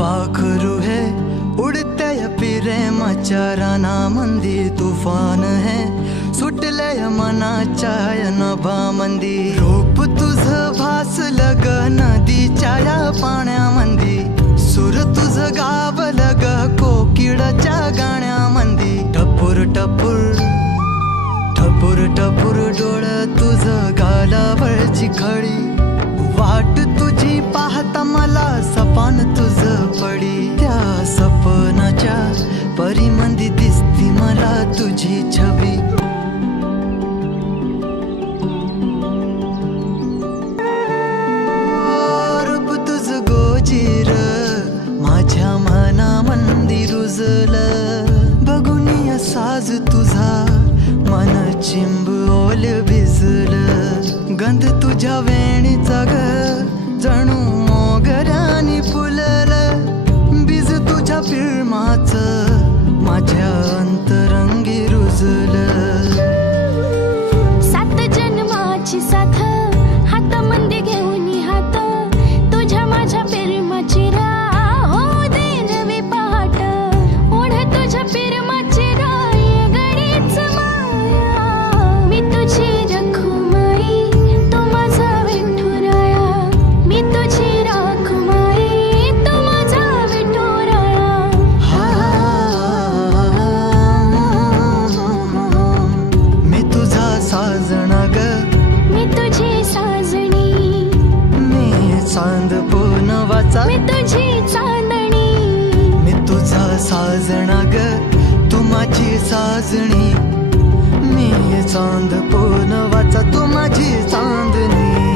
पाखरू है उडते प्रेमाच्या रानामंदी तुफान है सुटले मनाच्या नभामंदी रूप तुझं भासलं ग नदीच्या या पाण्यामंदी सूर तुझं गावलं ग कोकिळाच्या गाण्यामंदी टपूर टपूर टपूर टपूर डोळं तुझं गालावरची खडी वाट तुझी पाहता मला सपान तुझं पडी त्या सपनाच्या परीमंदी दिसती मला तुझी छबी रूप तुझं गोजीर माझ्या मनामंदी रुजलं बघून साज तुझा मन चिंब ओल भिजलं गंध तुझ्या वेणीचा ग जणू मोगऱ्यानी फुललं बीज तुझ्या प्रेमाचं माझ्या अंतरंगी रुजलं सात जन्माची साथ हातामध्ये घेऊन हात तुझ्या माझ्या प्रेमाची राह हो दे नवी पहाट ओढ तुझ्या प्रेमाची राय गडीच माया मी तुझी रखुमाई तू माझा विठुराया मी तुझी रखुमाई तू माझा विठुराया मी तुझा साजना ग मी तुझी साजणी मी चांद पूनवाचा मी तुझी चांदणी मी तुझा साजना ग तू माझी साजणी मी चांद पूनवाचा तू माझी चांदणी